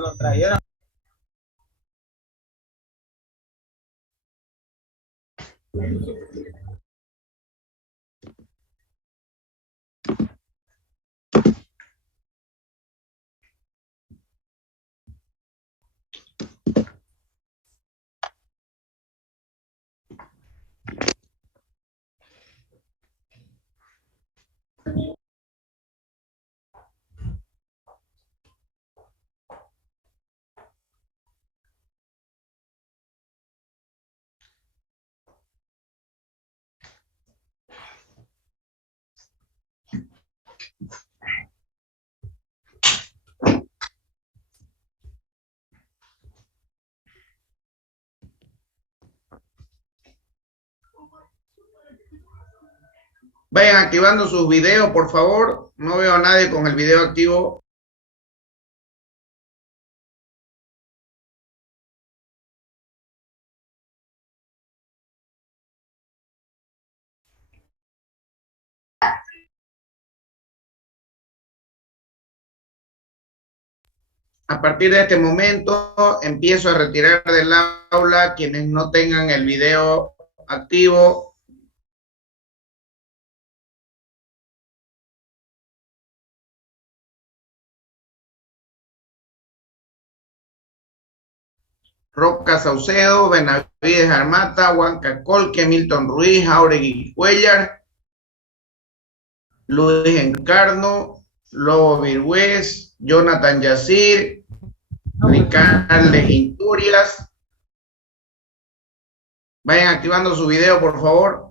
lo trajeron. Vayan activando sus videos, por favor. No veo a nadie con el video activo. A partir de este momento empiezo a retirar del aula quienes no tengan el video activo. Roca Saucedo, Benavides Armata, Huanca Colque, Milton Ruiz, Jauregui Cuellar, Luis Encarno, Lobo Virgüez, Jonathan Yacir, Ricardo Inturias. Vayan activando su video, por favor.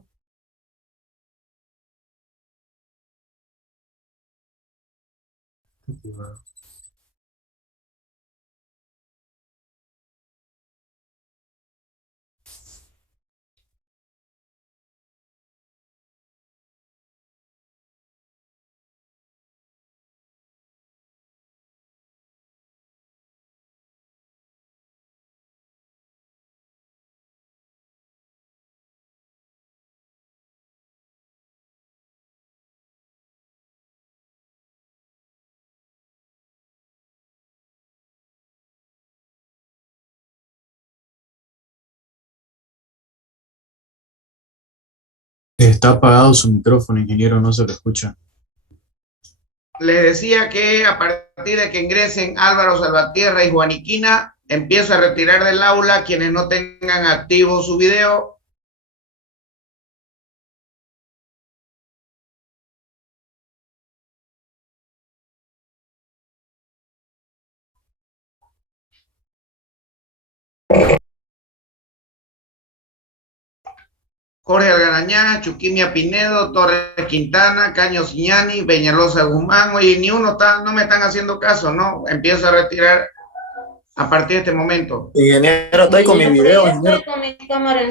Está apagado su micrófono, ingeniero, no se lo escucha. Les decía que a partir de que ingresen Álvaro Salvatierra y Juaniquina, empiezo a retirar del aula quienes no tengan activo su video. Jorge Algarañá, Chuquimia Pinedo, Torres Quintana, Caño Ciñani, Peñalosa Guzmán. Oye, ni uno está, no me están haciendo caso, ¿no? Empiezo a retirar a partir de este momento. Ingeniero, estoy con mi video, ingeniero.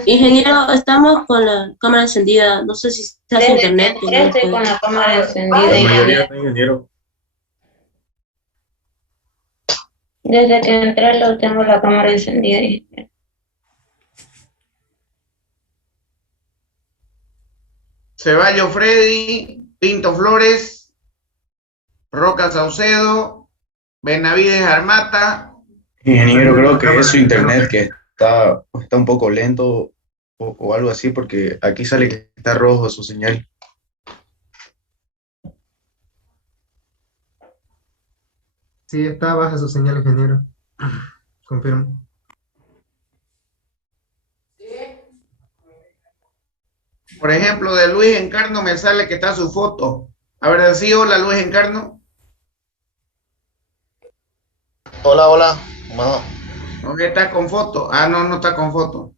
Ingeniero, estamos con la cámara encendida. No sé si está su internet. Estoy con la cámara encendida. Ingeniero. Desde que entré lo tengo la cámara encendida. Ceballos Freddy, Pinto Flores, Roca Saucedo, Benavides Armata. Ingeniero, creo que es su internet que está un poco lento o algo así, porque aquí sale que está rojo su señal. Sí, está baja su señal, ingeniero. Confirmo. Por ejemplo, de Luis Encarno me sale que está su foto. A ver, sí, hola Luis Encarno. Hola, hola. No. ¿Dónde está con foto? Ah, no, no está con foto.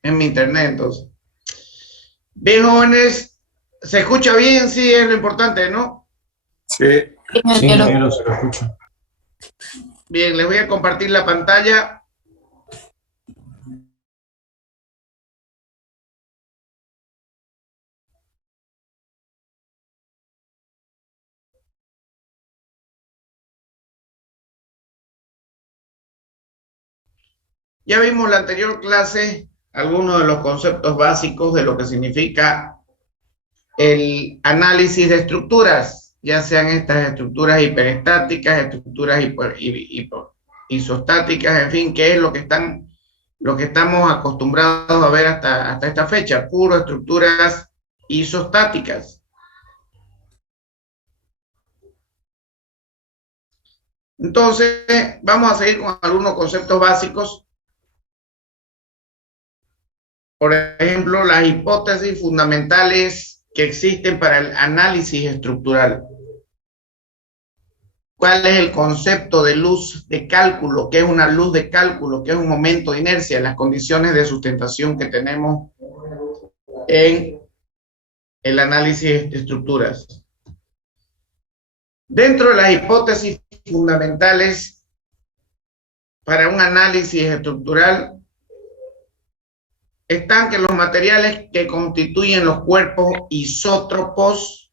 En mi internet, entonces. Bien, jóvenes. ¿Se escucha bien? Sí, es lo importante, ¿no? Sí. Sí, ingeniero, se lo escucha. Bien, les voy a compartir la pantalla. Ya vimos la anterior clase algunos de los conceptos básicos de lo que significa el análisis de estructuras. ya sean estas estructuras hiperestáticas, estructuras isostáticas, en fin, que es lo que estamos acostumbrados a ver hasta esta fecha, puro estructuras isostáticas. Entonces, vamos a seguir con algunos conceptos básicos. Por ejemplo, las hipótesis fundamentales que existen para el análisis estructural. ¿Cuál es el concepto de luz de cálculo? ¿Qué es una luz de cálculo? ¿Qué es un momento de inercia? Las condiciones de sustentación que tenemos en el análisis de estructuras. Dentro de las hipótesis fundamentales para un análisis estructural están que los materiales que constituyen los cuerpos isótropos,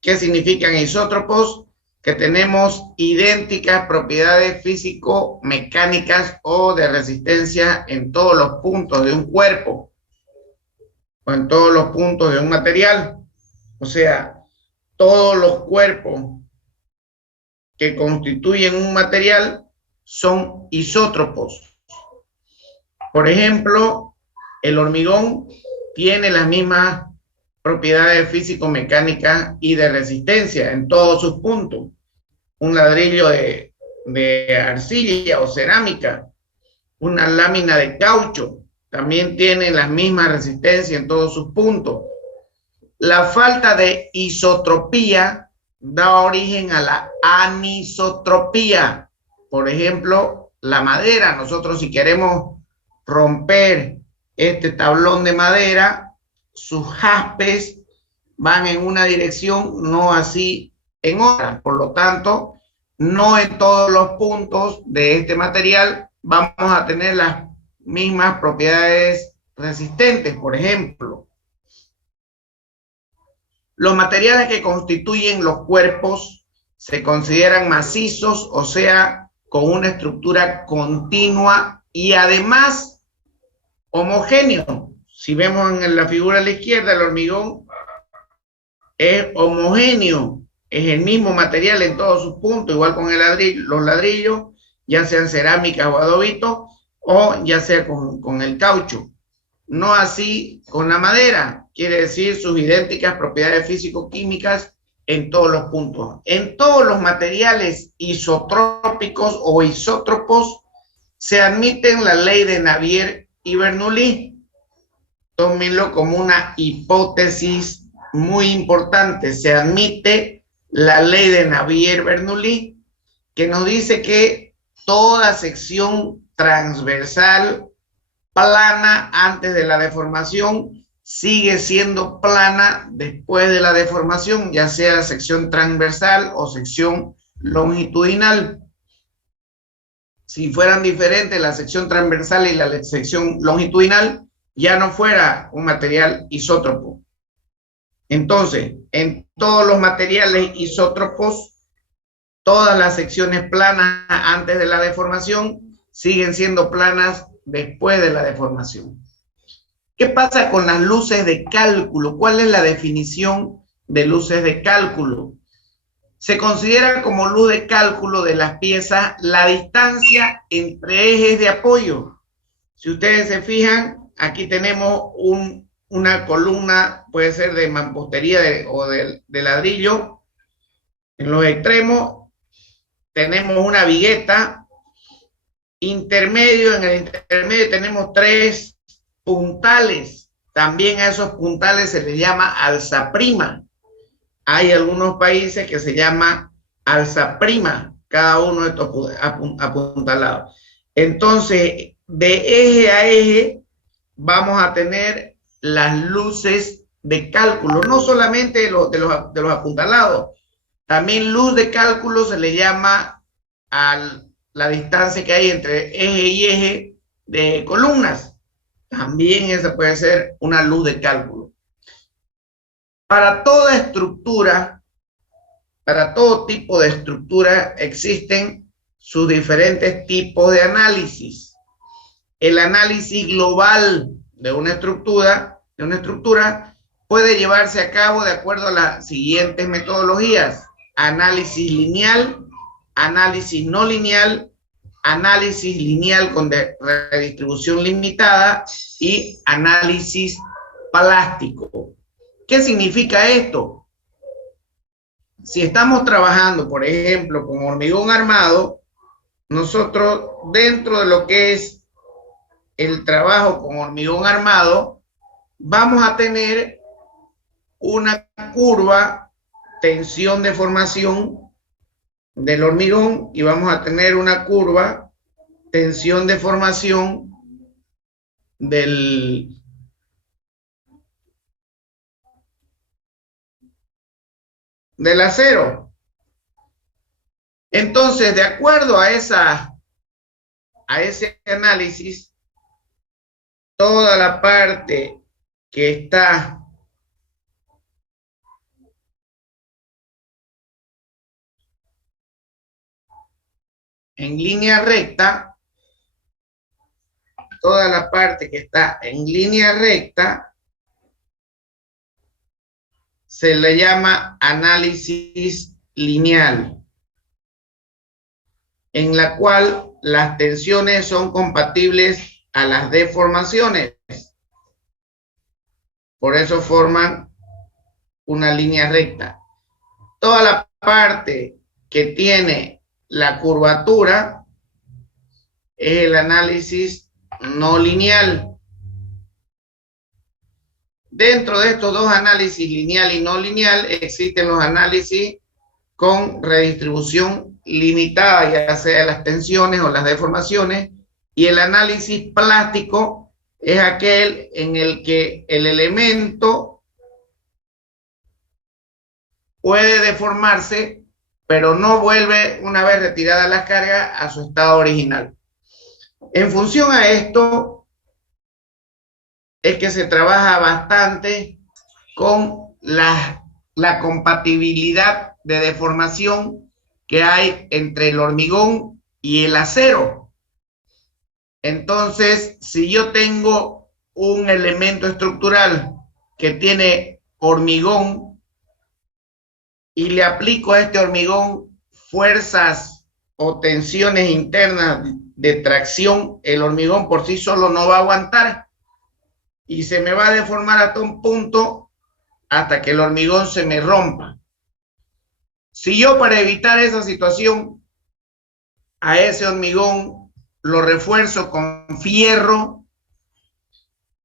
¿qué significan isótropos? Que tenemos idénticas propiedades físico-mecánicas o de resistencia en todos los puntos de un cuerpo o en todos los puntos de un material. O sea, todos los cuerpos que constituyen un material son isótropos. Por ejemplo, el hormigón tiene las mismas propiedades físico-mecánicas y de resistencia en todos sus puntos. Un ladrillo de arcilla o cerámica, una lámina de caucho, también tiene las mismas resistencias en todos sus puntos. La falta de isotropía da origen a la anisotropía. Por ejemplo, la madera. Nosotros, si queremos romper este tablón de madera, sus jaspes van en una dirección, no así en otra. Por lo tanto, no en todos los puntos de este material vamos a tener las mismas propiedades resistentes. Por ejemplo, los materiales que constituyen los cuerpos se consideran macizos, o sea, con una estructura continua y además homogéneo. Si vemos en la figura a la izquierda, el hormigón es homogéneo, es el mismo material en todos sus puntos, igual con el ladrillo, los ladrillos, ya sean cerámicas o adobitos, o ya sea con el caucho. No así con la madera, quiere decir sus idénticas propiedades físico-químicas en todos los puntos. En todos los materiales isotrópicos o isótropos se admiten la ley de Navier y Bernoulli. Tómenlo como una hipótesis muy importante. Se admite la ley de Navier-Bernoulli, que nos dice que toda sección transversal plana antes de la deformación sigue siendo plana después de la deformación, ya sea sección transversal o sección longitudinal. Si fueran diferentes la sección transversal y la sección longitudinal, ya no fuera un material isótropo. Entonces, en todos los materiales isótropos, todas las secciones planas antes de la deformación siguen siendo planas después de la deformación. ¿Qué pasa con las luces de cálculo? ¿Cuál es la definición de luces de cálculo? Se considera como luz de cálculo de las piezas la distancia entre ejes de apoyo. Si ustedes se fijan, aquí tenemos una columna, puede ser de mampostería o de ladrillo. En los extremos tenemos una vigueta. Intermedio, en el intermedio tenemos 3 puntales. También a esos puntales se les llama alzaprima. Hay algunos países que se llama alzaprima, cada uno de estos apuntalados. Entonces, de eje a eje vamos a tener las luces de cálculo, no solamente de los apuntalados, también luz de cálculo se le llama a la distancia que hay entre eje y eje de columnas. También esa puede ser una luz de cálculo. Para toda estructura, para todo tipo de estructura, existen sus diferentes tipos de análisis. El análisis global de una estructura puede llevarse a cabo de acuerdo a las siguientes metodologías. análisis lineal, análisis no lineal, análisis lineal con redistribución limitada y análisis plástico. ¿Qué significa esto? Si estamos trabajando, por ejemplo, con hormigón armado, nosotros dentro de lo que es el trabajo con hormigón armado, vamos a tener una curva tensión de formación del hormigón y vamos a tener una curva tensión de formación del acero. Entonces, de acuerdo a ese análisis, toda la parte que está en línea recta, toda la parte que está en línea recta, se le llama análisis lineal, en la cual las tensiones son compatibles a las deformaciones. Por eso forman una línea recta. Toda la parte que tiene la curvatura es el análisis no lineal. Dentro de estos dos análisis, lineal y no lineal, existen los análisis con redistribución limitada, ya sea las tensiones o las deformaciones, y el análisis plástico es aquel en el que el elemento puede deformarse, pero no vuelve, una vez retirada las cargas, a su estado original. En función a esto, es que se trabaja bastante con la compatibilidad de deformación que hay entre el hormigón y el acero. Entonces, si yo tengo un elemento estructural que tiene hormigón y le aplico a este hormigón fuerzas o tensiones internas de tracción, el hormigón por sí solo no va a aguantar y se me va a deformar hasta un punto hasta que el hormigón se me rompa. Si yo, para evitar esa situación, a ese hormigón lo refuerzo con fierro,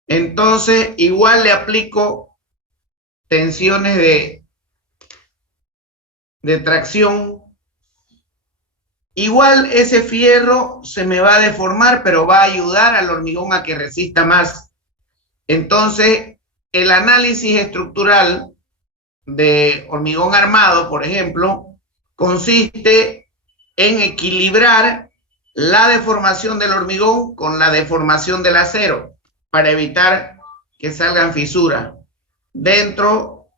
entonces igual le aplico tensiones de tracción. Igual ese fierro se me va a deformar, pero va a ayudar al hormigón a que resista más. Entonces, el análisis estructural de hormigón armado, por ejemplo, consiste en equilibrar la deformación del hormigón con la deformación del acero para evitar que salgan fisuras dentro,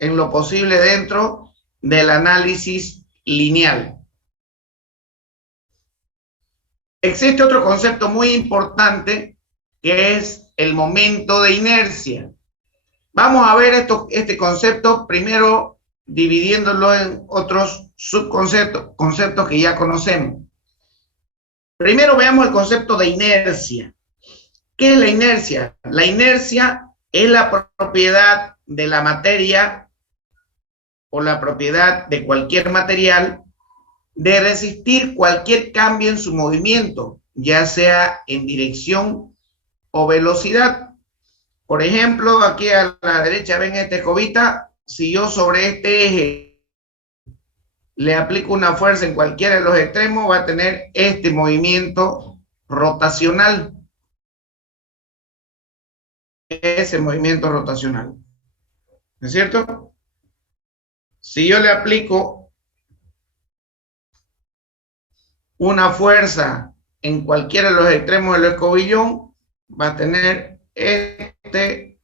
en lo posible dentro del análisis lineal. Existe otro concepto muy importante que es el momento de inercia. Vamos a ver este concepto primero dividiéndolo en otros subconceptos, conceptos que ya conocemos. Primero veamos el concepto de inercia. ¿Qué es la inercia? La inercia es la propiedad de la materia o la propiedad de cualquier material de resistir cualquier cambio en su movimiento, ya sea en dirección o velocidad. Por ejemplo, aquí a la derecha ven esta escobita. Si yo sobre este eje le aplico una fuerza en cualquiera de los extremos, va a tener este movimiento rotacional. Ese movimiento rotacional. ¿No es cierto? Si yo le aplico una fuerza en cualquiera de los extremos del escobillón, va a tener este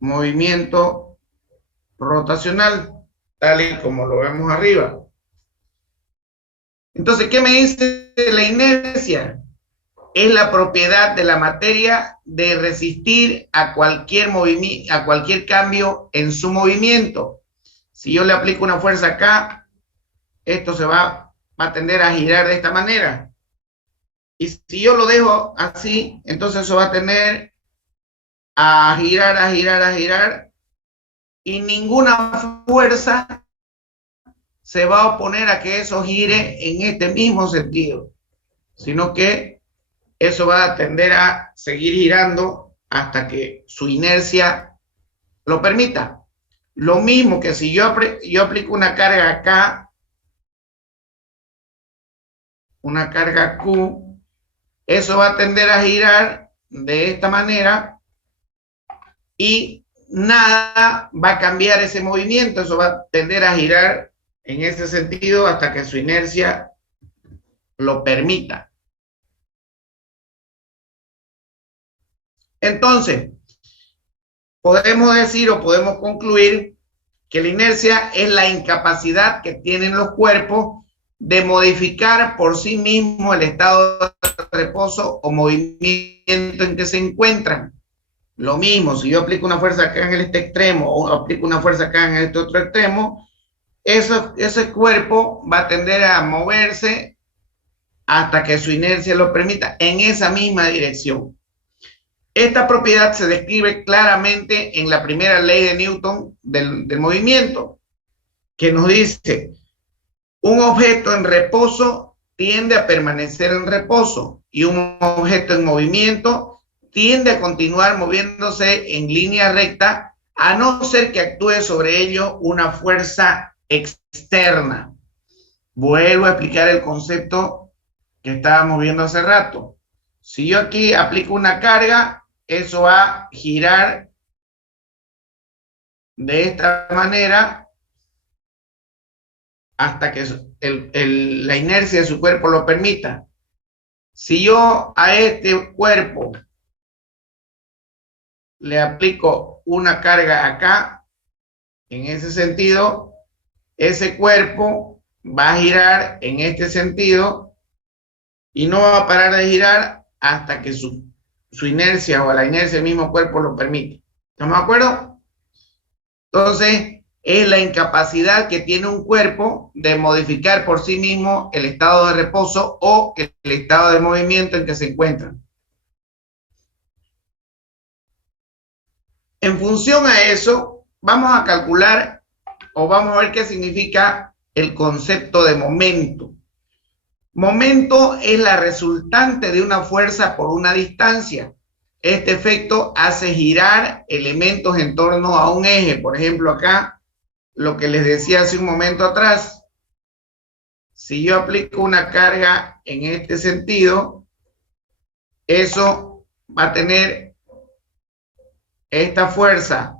movimiento rotacional, tal y como lo vemos arriba. Entonces, ¿qué me dice la inercia? Es la propiedad de la materia de resistir a cualquier movimiento, a cualquier cambio en su movimiento. Si yo le aplico una fuerza acá, esto va a tender a girar de esta manera. Y si yo lo dejo así, entonces eso va a tender a girar, a girar, a girar, y ninguna fuerza se va a oponer a que eso gire en este mismo sentido, sino que eso va a tender a seguir girando hasta que su inercia lo permita. Lo mismo que si yo aplico una carga acá, una carga Q, eso va a tender a girar de esta manera y nada va a cambiar ese movimiento, eso va a tender a girar en ese sentido hasta que su inercia lo permita. Entonces, podemos decir o podemos concluir que la inercia es la incapacidad que tienen los cuerpos de modificar por sí mismo el estado de reposo o movimiento en que se encuentran. Lo mismo, si yo aplico una fuerza acá en este extremo o aplico una fuerza acá en este otro extremo, ese cuerpo va a tender a moverse hasta que su inercia lo permita en esa misma dirección. Esta propiedad se describe claramente en la primera ley de Newton del movimiento, que nos dice: un objeto en reposo tiende a permanecer en reposo y un objeto en movimiento tiende a continuar moviéndose en línea recta, a no ser que actúe sobre ello una fuerza externa. Vuelvo a explicar el concepto que estábamos viendo hace rato. Si yo aquí aplico una carga, eso va a girar de esta manera hasta que la inercia de su cuerpo lo permita. Si yo a este cuerpo le aplico una carga acá, en ese sentido, ese cuerpo va a girar en este sentido y no va a parar de girar hasta que su inercia o la inercia del mismo cuerpo lo permite. ¿Estamos de acuerdo? Entonces, es la incapacidad que tiene un cuerpo de modificar por sí mismo el estado de reposo o el estado de movimiento en que se encuentra. En función a eso, vamos a calcular o vamos a ver qué significa el concepto de momento. Momento es la resultante de una fuerza por una distancia. Este efecto hace girar elementos en torno a un eje. Por ejemplo, acá, lo que les decía hace un momento atrás. Si yo aplico una carga en este sentido, eso va a tener esta fuerza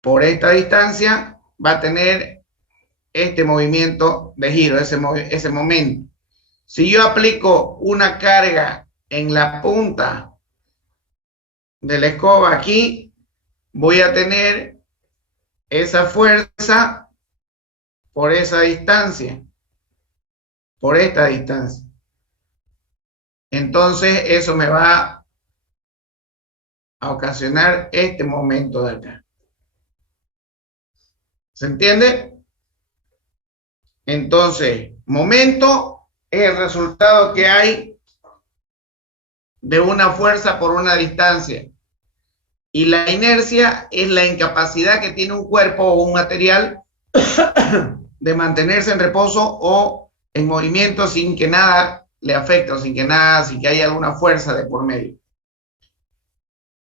por esta distancia, va a tener este movimiento de giro, ese momento. Si yo aplico una carga en la punta de la escoba aquí, voy a tener esa fuerza por esa distancia, por esta distancia. Entonces eso me va a ocasionar este momento de acá. ¿Se entiende? Entonces, momento es el resultado que hay de una fuerza por una distancia. Y la inercia es la incapacidad que tiene un cuerpo o un material de mantenerse en reposo o en movimiento sin que nada le afecte o sin que haya alguna fuerza de por medio.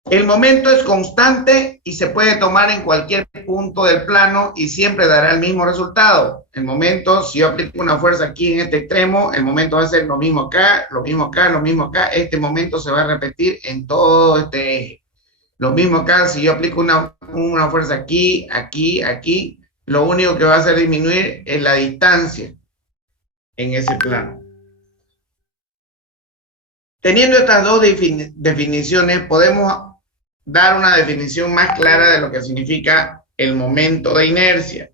El momento es constante y se puede tomar en cualquier punto del plano y siempre dará el mismo resultado. El momento, si yo aplico una fuerza aquí en este extremo, el momento va a ser lo mismo acá, lo mismo acá, lo mismo acá. Este momento se va a repetir en todo este eje. Lo mismo acá, si yo aplico una fuerza aquí, aquí, aquí, lo único que va a hacer disminuir es la distancia en ese plano. Teniendo estas dos definiciones, podemos dar una definición más clara de lo que significa el momento de inercia.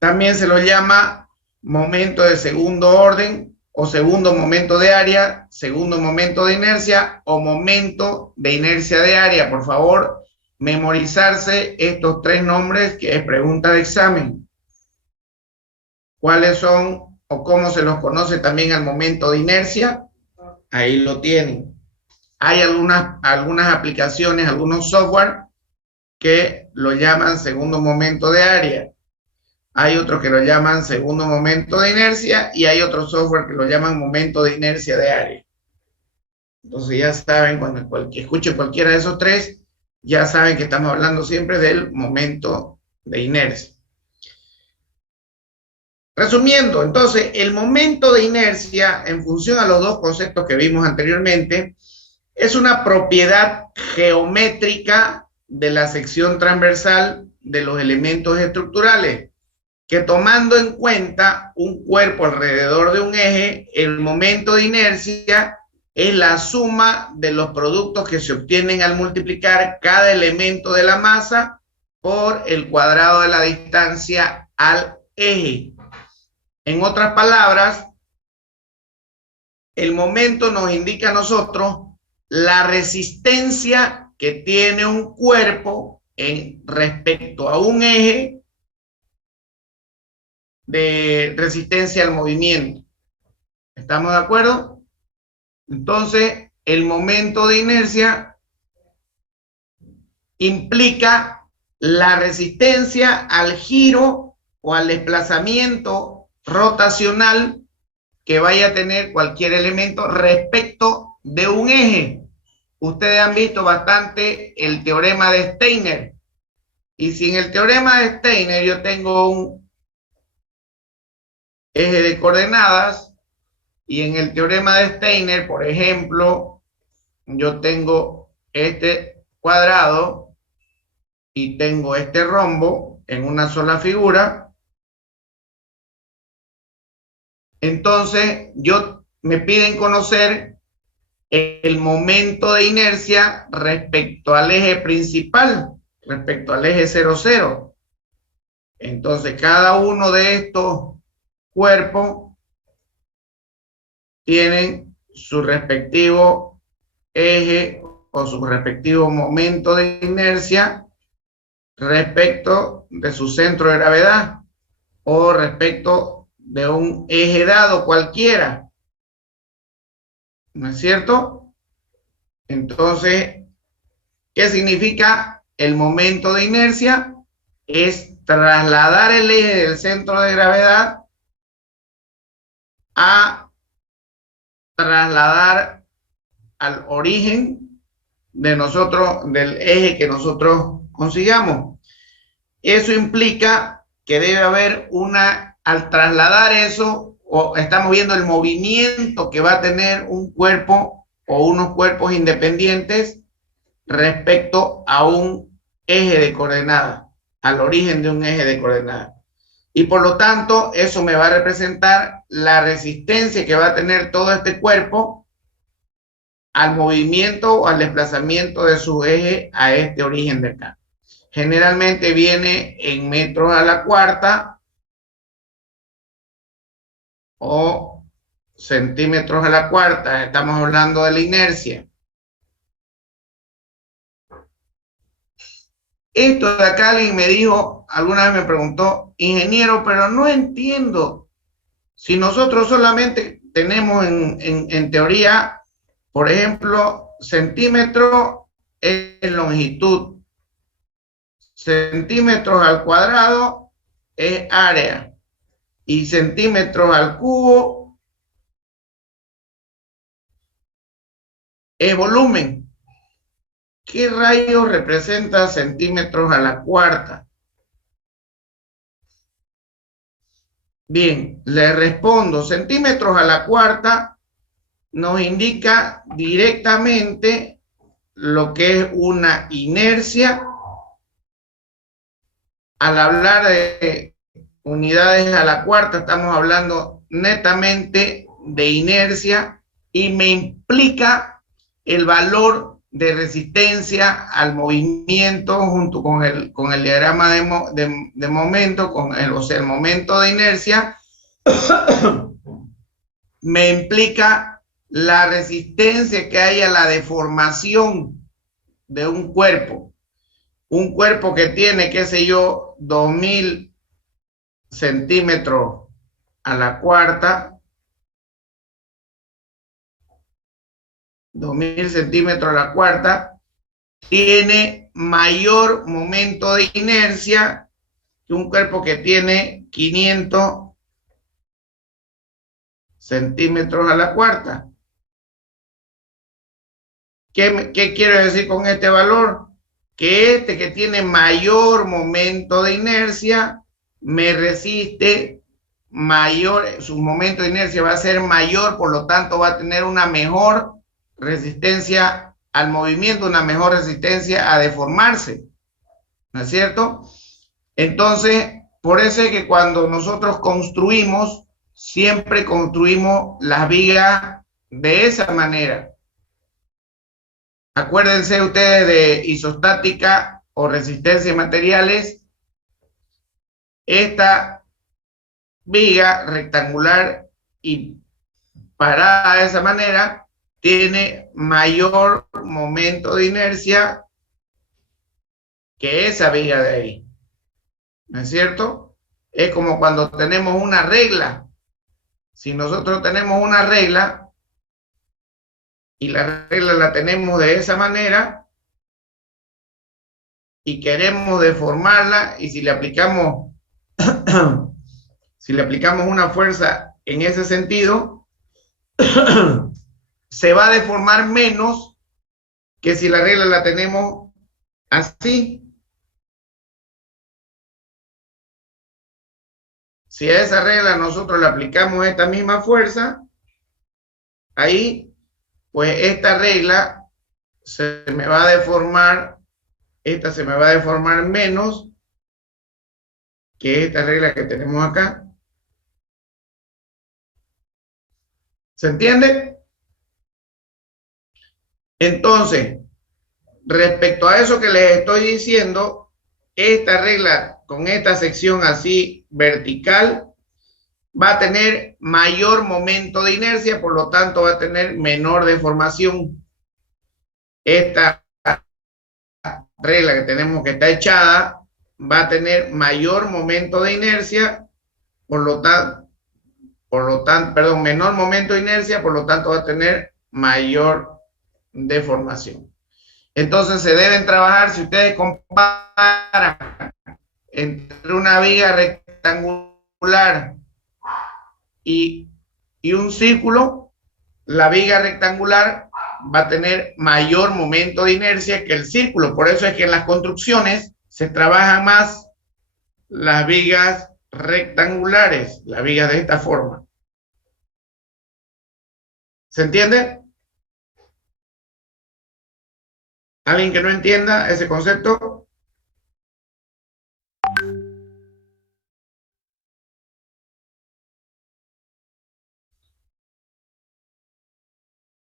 También se lo llama momento de segundo orden o segundo momento de área, segundo momento de inercia o momento de inercia de área. Por favor, memorizarse estos tres nombres, que es pregunta de examen. ¿Cuáles son o cómo se los conoce también al momento de inercia? Ahí lo tienen. Hay algunas aplicaciones, algunos software que lo llaman segundo momento de área. Hay otros que lo llaman segundo momento de inercia y hay otro software que lo llaman momento de inercia de área. Entonces ya saben, cuando escuchen cualquiera de esos tres, ya saben que estamos hablando siempre del momento de inercia. Resumiendo, entonces, el momento de inercia, en función a los dos conceptos que vimos anteriormente, es una propiedad geométrica de la sección transversal de los elementos estructurales, que tomando en cuenta un cuerpo alrededor de un eje, el momento de inercia es la suma de los productos que se obtienen al multiplicar cada elemento de la masa por el cuadrado de la distancia al eje. En otras palabras, el momento nos indica a nosotros la resistencia que tiene un cuerpo respecto a un eje de resistencia al movimiento. ¿Estamos de acuerdo? Entonces, el momento de inercia implica la resistencia al giro o al desplazamiento rotacional que vaya a tener cualquier elemento respecto de un eje. Ustedes han visto bastante el teorema de Steiner. Y si en el teorema de Steiner yo tengo un eje de coordenadas y en el teorema de Steiner, por ejemplo, yo tengo este cuadrado y tengo este rombo en una sola figura, entonces me piden conocer el momento de inercia respecto al eje principal, respecto al eje 0, 0. Entonces cada uno de estos cuerpos tienen su respectivo eje o su respectivo momento de inercia respecto de su centro de gravedad o respecto de un eje dado cualquiera, ¿no es cierto? Entonces, ¿qué significa el momento de inercia? Es trasladar el eje del centro de gravedad a trasladar al origen de nosotros, del eje que nosotros consigamos. Eso implica que debe haber al trasladar eso, o estamos viendo el movimiento que va a tener un cuerpo o unos cuerpos independientes respecto a un eje de coordenadas, al origen de un eje de coordenadas. Y por lo tanto, eso me va a representar la resistencia que va a tener todo este cuerpo al movimiento o al desplazamiento de su eje a este origen de acá. Generalmente viene en metros a la cuarta o centímetros a la cuarta. Estamos hablando de la inercia. Esto de acá alguien me dijo, alguna vez me preguntó, ingeniero, pero no entiendo. Si nosotros solamente tenemos en teoría, por ejemplo, centímetro es longitud, centímetros al cuadrado es área y centímetros al cubo es volumen. ¿Qué rayos representa centímetros a la cuarta? Bien, le respondo, centímetros a la cuarta nos indica directamente lo que es una inercia. Al hablar de unidades a la cuarta, estamos hablando netamente de inercia y me implica el valor de resistencia al movimiento junto con el diagrama de momento, o sea, el momento de inercia, me implica la resistencia que hay a la deformación de un cuerpo. Un cuerpo que tiene, qué sé yo, 2000 centímetros a la cuarta, 2000 centímetros a la cuarta, tiene mayor momento de inercia que un cuerpo que tiene 500 centímetros a la cuarta. ¿Qué quiero decir con este valor? Que este que tiene mayor momento de inercia me resiste mayor, su momento de inercia va a ser mayor, por lo tanto va a tener una mejor resistencia al movimiento, una mejor resistencia a deformarse, ¿no es cierto? Entonces, por eso es que cuando nosotros construimos, siempre construimos las vigas de esa manera. Acuérdense ustedes de isostática o resistencia de materiales. Esta viga rectangular y parada de esa manera tiene mayor momento de inercia que esa viga de ahí. ¿No es cierto? Es como cuando tenemos una regla. Si nosotros tenemos una regla y la regla la tenemos de esa manera y queremos deformarla, y si le aplicamos una fuerza en ese sentido, se va a deformar menos que si la regla la tenemos así. Si a esa regla nosotros le aplicamos esta misma fuerza, ahí, pues esta regla se me va a deformar, esta se me va a deformar menos que esta regla que tenemos acá. ¿Se entiende? Entonces, respecto a eso que les estoy diciendo, esta regla con esta sección así vertical va a tener mayor momento de inercia, por lo tanto va a tener menor deformación. Esta regla que tenemos que está echada va a tener mayor momento de inercia, menor momento de inercia, por lo tanto va a tener mayor deformación. Entonces se deben trabajar, si ustedes comparan entre una viga rectangular y un círculo, la viga rectangular va a tener mayor momento de inercia que el círculo. Por eso es que en las construcciones se trabajan más las vigas rectangulares, las vigas de esta forma. ¿Se entiende? ¿Alguien que no entienda ese concepto?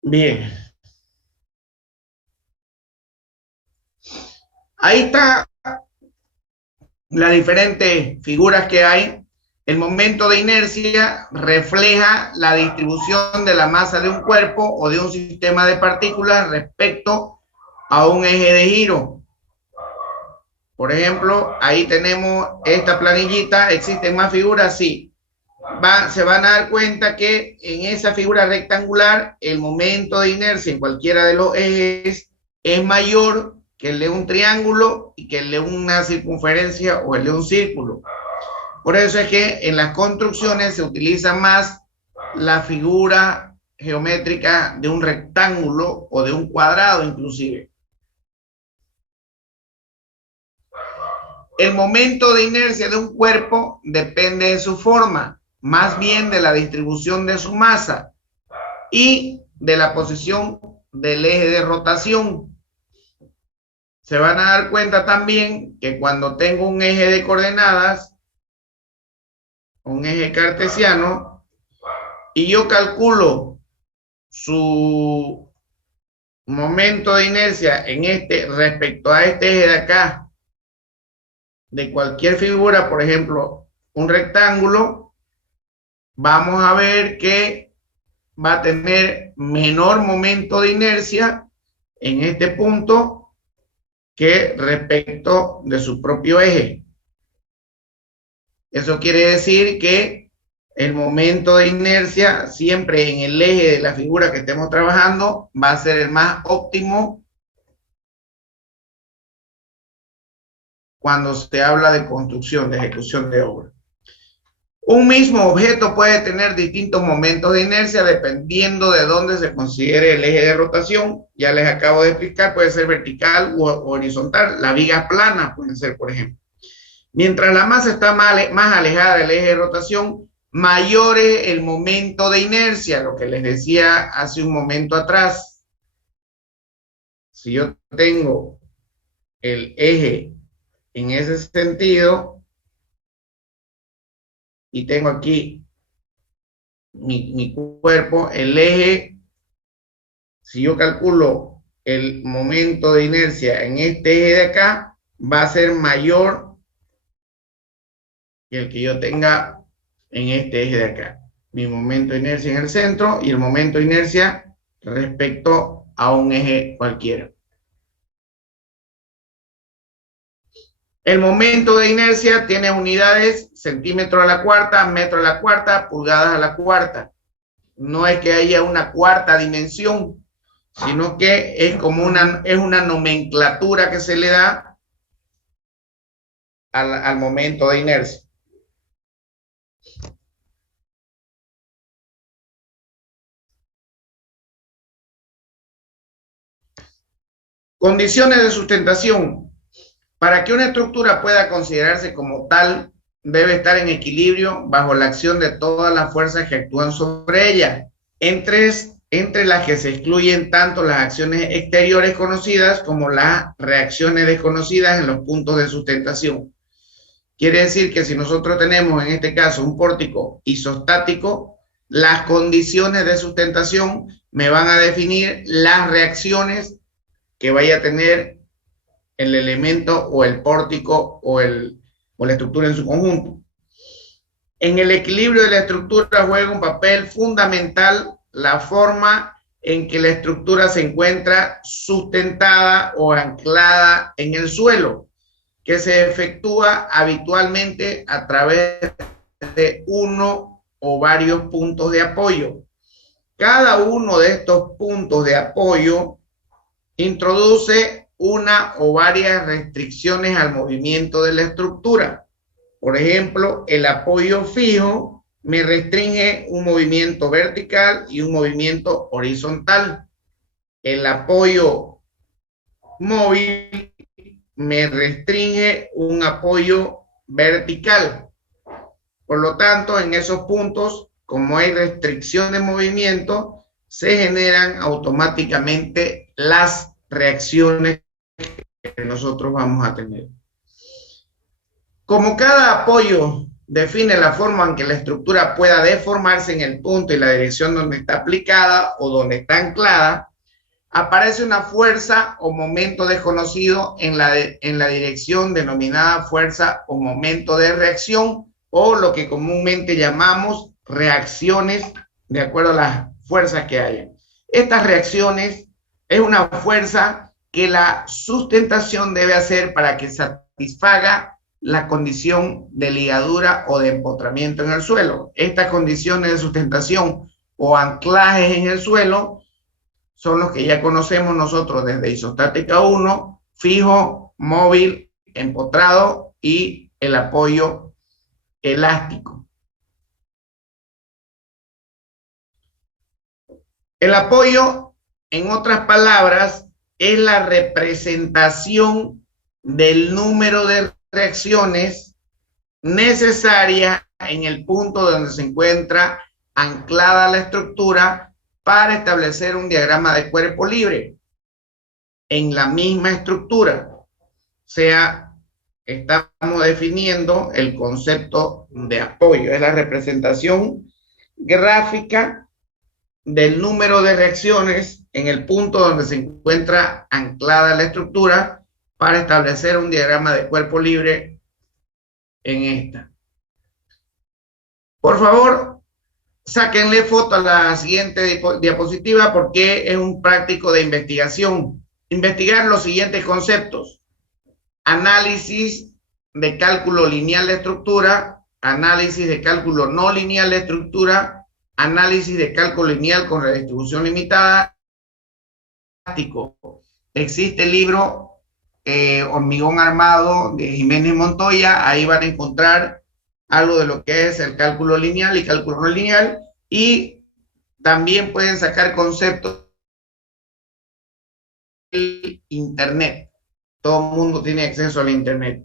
Bien. Ahí está las diferentes figuras que hay. El momento de inercia refleja la distribución de la masa de un cuerpo o de un sistema de partículas respecto a un eje de giro. Por ejemplo, ahí tenemos esta planillita. ¿Existen más figuras? Sí. Se van a dar cuenta que en esa figura rectangular el momento de inercia en cualquiera de los ejes es mayor que el de un triángulo y que el de una circunferencia o el de un círculo. Por eso es que en las construcciones se utiliza más la figura geométrica de un rectángulo o de un cuadrado inclusive. El momento de inercia de un cuerpo depende de su forma, más bien de la distribución de su masa y de la posición del eje de rotación. Se van a dar cuenta también que cuando tengo un eje de coordenadas, un eje cartesiano, y yo calculo su momento de inercia en respecto a este eje de acá, de cualquier figura, por ejemplo, un rectángulo, vamos a ver que va a tener menor momento de inercia en este punto que respecto de su propio eje. Eso quiere decir que el momento de inercia siempre en el eje de la figura que estemos trabajando va a ser el más óptimo cuando se habla de construcción, de ejecución de obra. Un mismo objeto puede tener distintos momentos de inercia dependiendo de dónde se considere el eje de rotación. Ya les acabo de explicar, puede ser vertical o horizontal. Las vigas planas pueden ser, por ejemplo. Mientras la masa está más alejada del eje de rotación, mayor es el momento de inercia, lo que les decía hace un momento atrás. Si yo tengo el eje en ese sentido, y tengo aquí mi cuerpo, el eje, si yo calculo el momento de inercia en este eje de acá, va a ser mayor que el que yo tenga en este eje de acá. Mi momento de inercia en el centro y el momento de inercia respecto a un eje cualquiera. El momento de inercia tiene unidades, centímetro a la cuarta, metro a la cuarta, pulgadas a la cuarta. No es que haya una cuarta dimensión, sino que es como una nomenclatura que se le da al momento de inercia. Condiciones de sustentación. Para que una estructura pueda considerarse como tal, debe estar en equilibrio bajo la acción de todas las fuerzas que actúan sobre ella, entre las que se excluyen tanto las acciones exteriores conocidas como las reacciones desconocidas en los puntos de sustentación. Quiere decir que si nosotros tenemos en este caso un pórtico isostático, las condiciones de sustentación me van a definir las reacciones que vaya a tener el elemento o el pórtico o la estructura en su conjunto. En el equilibrio de la estructura juega un papel fundamental la forma en que la estructura se encuentra sustentada o anclada en el suelo, que se efectúa habitualmente a través de uno o varios puntos de apoyo. Cada uno de estos puntos de apoyo introduce una o varias restricciones al movimiento de la estructura. Por ejemplo, el apoyo fijo me restringe un movimiento vertical y un movimiento horizontal. El apoyo móvil me restringe un apoyo vertical. Por lo tanto, en esos puntos, como hay restricción de movimiento, se generan automáticamente las reacciones que nosotros vamos a tener. Como cada apoyo define la forma en que la estructura pueda deformarse en el punto y la dirección donde está aplicada o donde está anclada, aparece una fuerza o momento desconocido en la dirección denominada fuerza o momento de reacción, o lo que comúnmente llamamos reacciones de acuerdo a las fuerzas que hayan. Estas reacciones es una fuerza que la sustentación debe hacer para que satisfaga la condición de ligadura o de empotramiento en el suelo. Estas condiciones de sustentación o anclajes en el suelo son los que ya conocemos nosotros desde isostática 1, fijo, móvil, empotrado y el apoyo elástico. El apoyo, en otras palabras, es la representación del número de reacciones necesarias en el punto donde se encuentra anclada la estructura para establecer un diagrama de cuerpo libre en la misma estructura. O sea, estamos definiendo el concepto de apoyo. Es la representación gráfica del número de reacciones en el punto donde se encuentra anclada la estructura para establecer un diagrama de cuerpo libre en esta. Por favor, sáquenle foto a la siguiente diapositiva porque es un práctico de investigación. Investigar los siguientes conceptos: análisis de cálculo lineal de estructura, análisis de cálculo no lineal de estructura, análisis de cálculo lineal con redistribución limitada. Existe el libro Hormigón Armado de Jiménez Montoya, ahí van a encontrar algo de lo que es el cálculo lineal y cálculo no lineal, y también pueden sacar conceptos del Internet. Todo el mundo tiene acceso al Internet.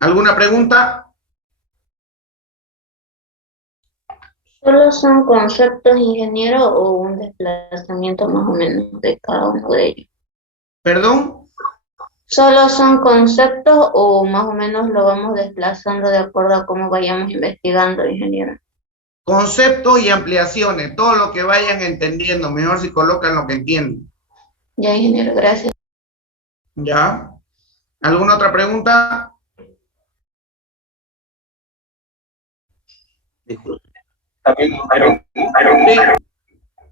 ¿Alguna pregunta? ¿Solo son conceptos, ingeniero, o un desplazamiento más o menos de cada uno de ellos? ¿Perdón? ¿Solo son conceptos o más o menos lo vamos desplazando de acuerdo a cómo vayamos investigando, ingeniero? Conceptos y ampliaciones, todo lo que vayan entendiendo, mejor si colocan lo que entienden. Ya, ingeniero, gracias. ¿Ya? ¿Alguna otra pregunta? Sí.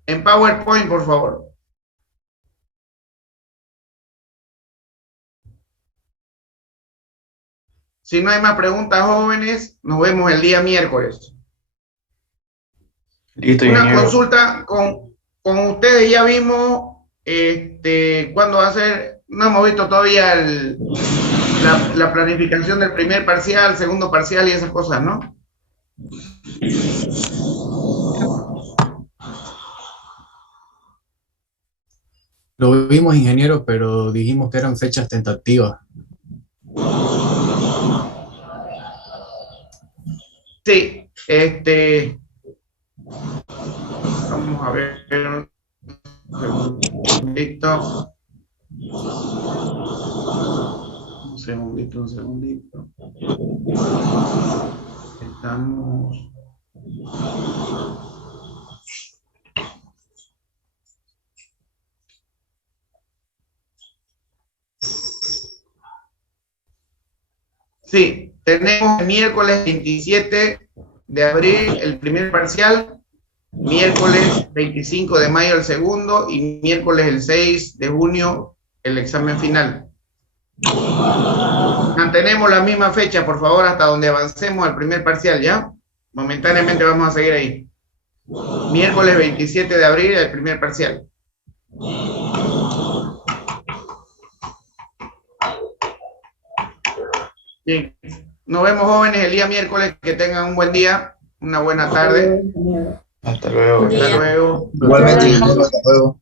En PowerPoint, por favor. Si no hay más preguntas, jóvenes, nos vemos el día miércoles. Listo, Una ingeniero. consulta con ustedes, ya vimos cuándo va a ser, no hemos visto todavía la planificación del primer parcial, segundo parcial y esas cosas, ¿no? Lo vimos, ingeniero, pero dijimos que eran fechas tentativas. Sí, vamos a ver un segundito. Estamos. Sí, tenemos el miércoles 27 de abril el primer parcial, miércoles 25 de mayo el segundo y miércoles el 6 de junio el examen final. Mantenemos la misma fecha, por favor, hasta donde avancemos al primer parcial, ¿ya? Momentáneamente vamos a seguir ahí. Miércoles 27 de abril el primer parcial. Bien, nos vemos, jóvenes, el día miércoles. Que tengan un buen día, una buena tarde. Hasta luego. Hasta luego. Igualmente, ingeniero, hasta luego.